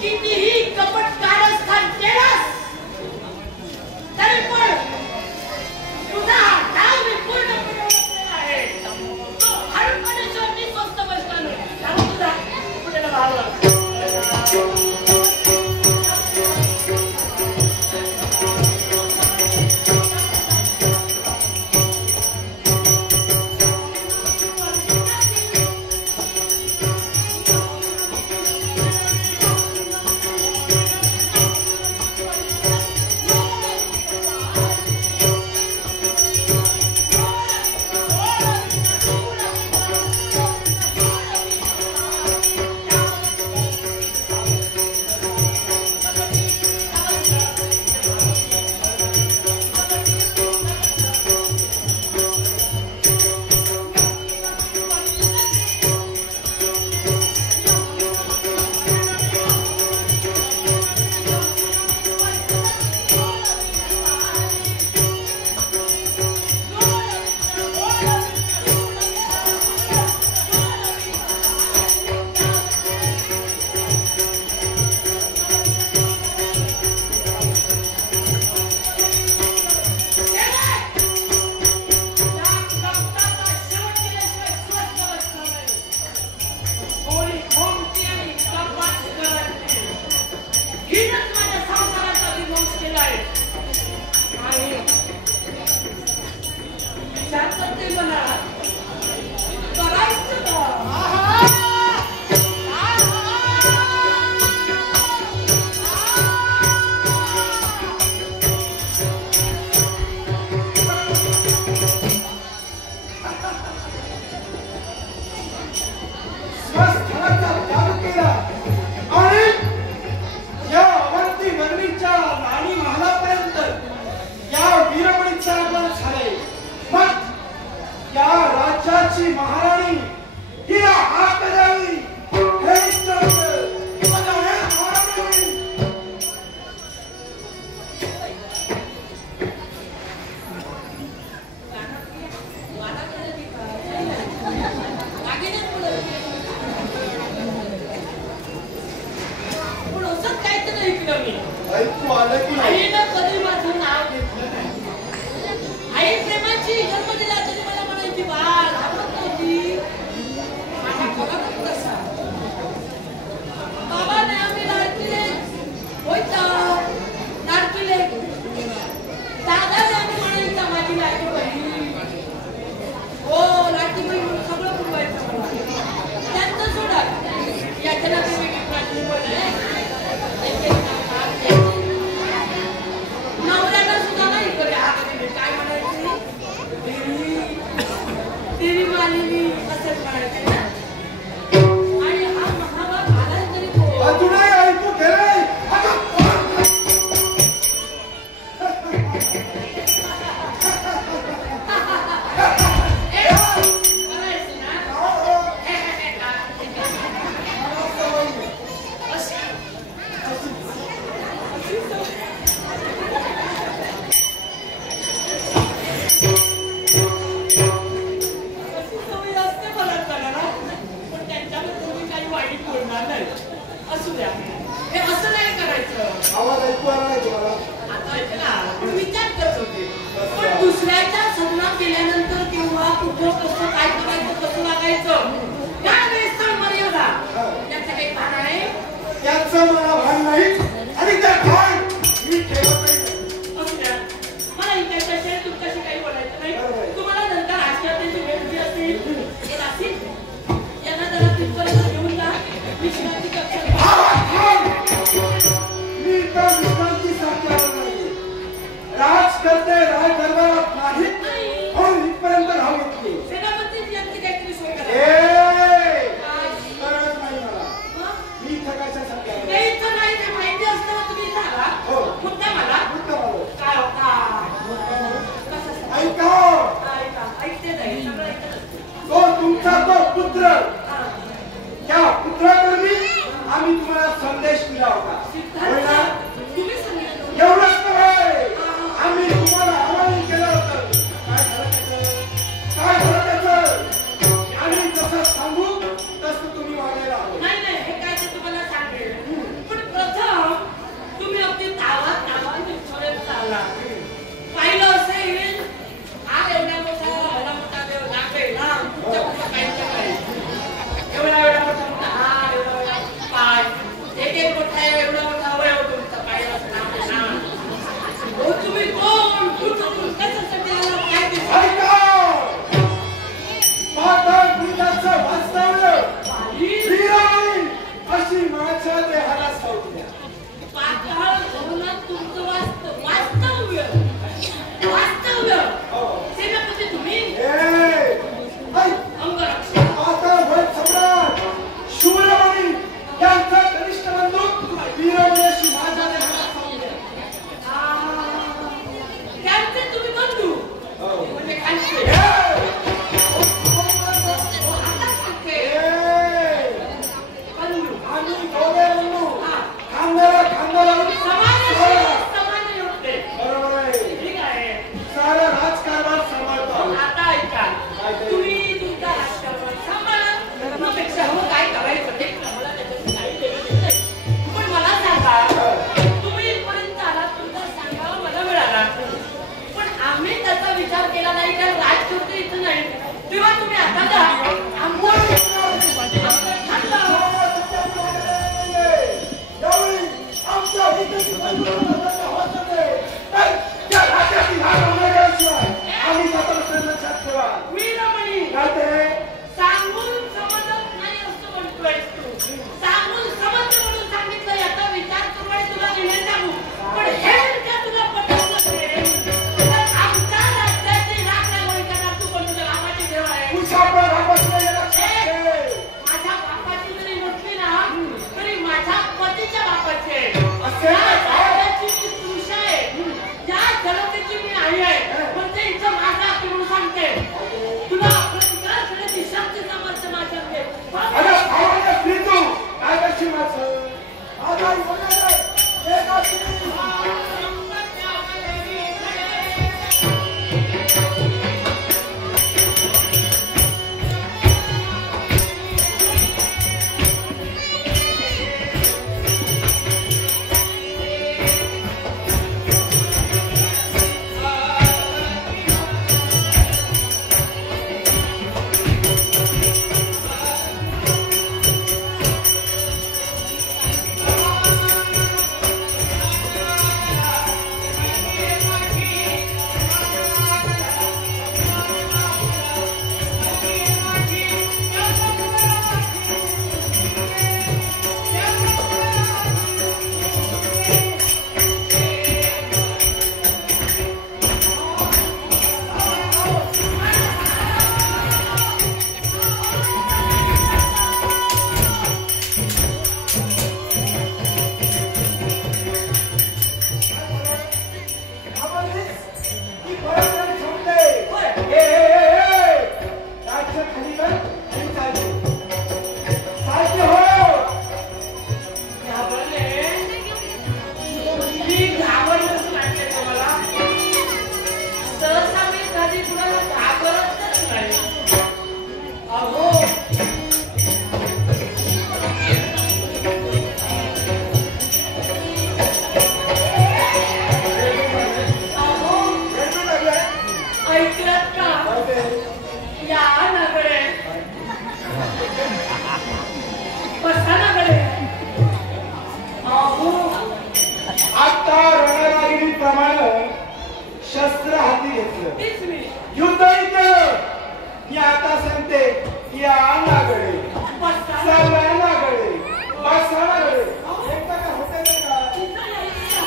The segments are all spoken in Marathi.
कितीही कपट कारस्थान केलास तरी पण तुझा डाव मी पूर्णपणे ओळखलेला आहे. तो हरपणेश्वर मी स्वस्त बसताना त्यामुळे तुझा पुढे भाग लागतो. माझ्या देहाला सौख्य पाताळ भवनात तुमचं वास्तव्य सेनापती तुम्ही अंगरक्षक पाताळ भट सम्राट शूरमणी यांचा कनिष्ठ बंधू वीरवंशी माझ्या देहाला सौख्य त्यांचे तुम्ही बंधू म्हणजे खालचे तेव्हा तुम्ही आता जा सांगून समजत नाही असं म्हणतोय तू सांगून समजत म्हणून सांगितलं याचा विचार करू आणि तुला निर्णय सांगू पण हे का तुला पटत नसेल तर आमच्या राज्याची राखण्यामुळे करणार तू पण तुझ्या बापाची देव आहे माझ्या बापाची जरी म्हटली ना तरी माझ्या पतीच्या बापाची राज्याची मी तृषा आहे या जनतेची मी आई आहे म्हणजे इथं माझा असते म्हणून सांगते तुला प्रतिकार करण्याची शक्ती सामर्थ्य माझ्याकडे काय करशील माझं शस्त्र हाती घेतलं युद्ध केलं मी आता सांगते या नागडे सर्वांना नागडे बसानागडे एकदा का होते का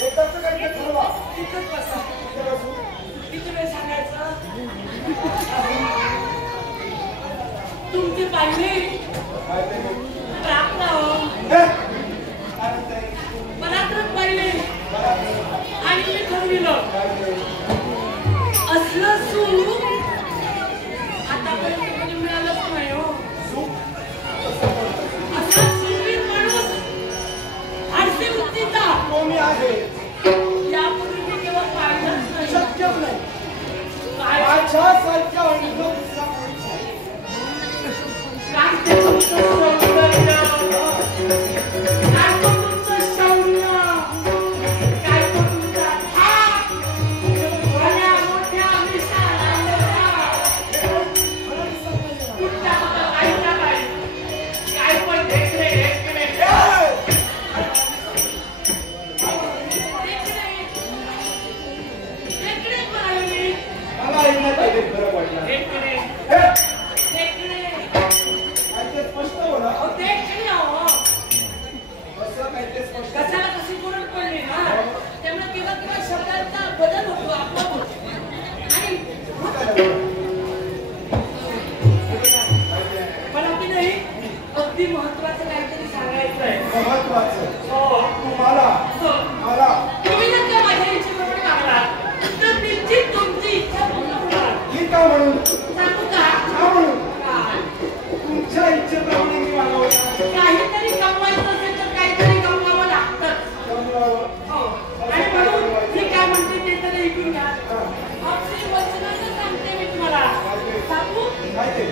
एकदाच काय ठरवा इथेच बसा इथे बसू किती वेळ सांगायचं तुमची पाहिली पराक्रम पाहिले आणि मी ठरविलं असलं सुख आतापर्यंत कधी मिळालंच नाही हो असा सुखीत माणूस आरसी बुद्धीचा कोणी आहे यापूर्वी मी केवळ पाहिलंच नाही शक्यच नाही माझ्यासारख्या अनुभव दुसरा कोणीच आहे काय ते तुमचं सौंदर्य मला की नाही अगदी महत्वाचं काहीतरी सांगायचं आहे. महत्वाचं हो तुम्हाला मला तुम्ही जर त्या माझ्या इच्छेप्रमाणे वागलात तर निश्चित तुमची इच्छा पूर्ण होणार. ही का म्हणून सांगू का? का म्हणून काय? तुमच्या इच्छेप्रमाणे मी वागावं. काहीतरी कमवायचं असेल तर काहीतरी कमवावं लागतं. हो आणि म्हणून मी काय म्हणते ते तर ऐकून घ्या. अगदी वचनानं सांगते मी तुम्हाला. सांगू? काय ते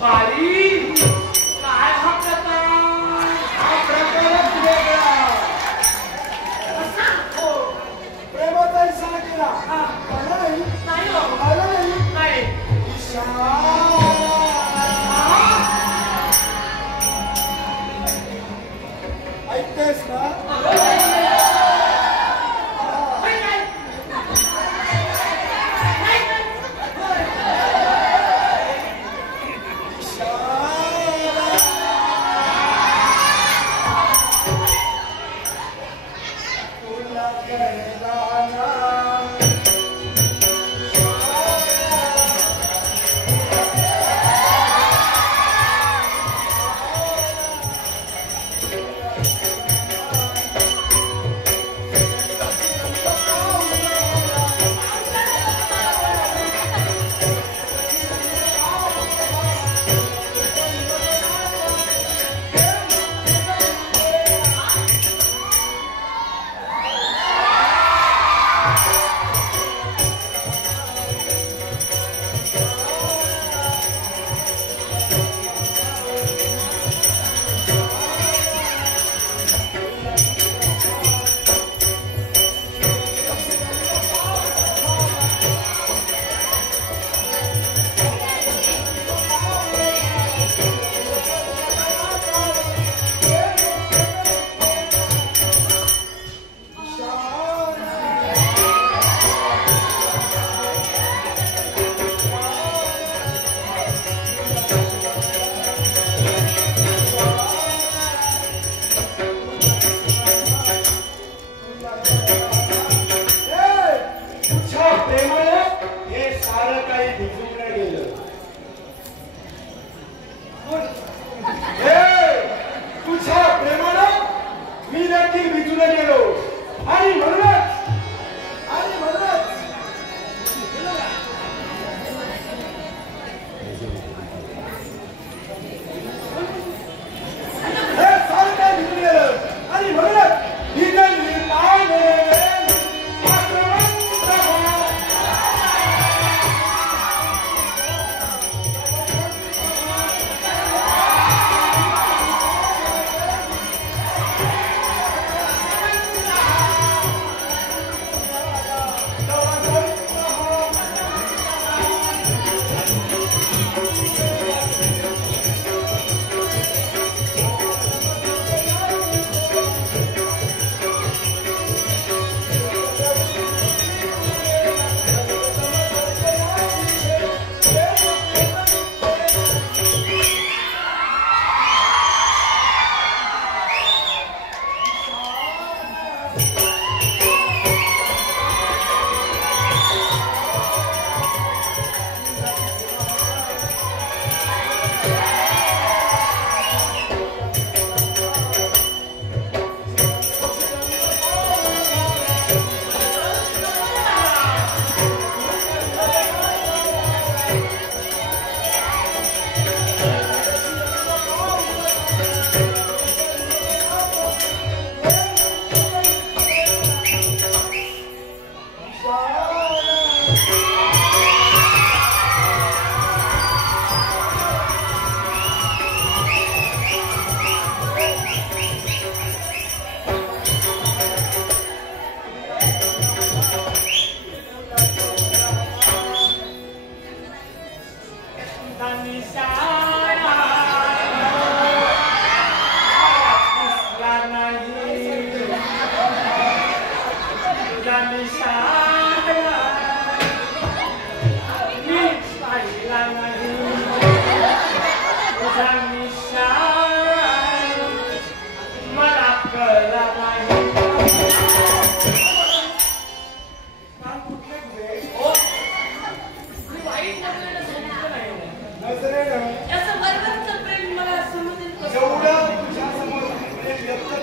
बाई काय हक्क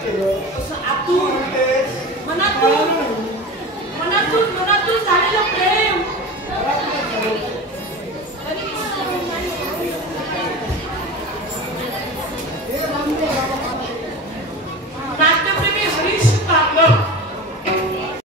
केलं असं आतून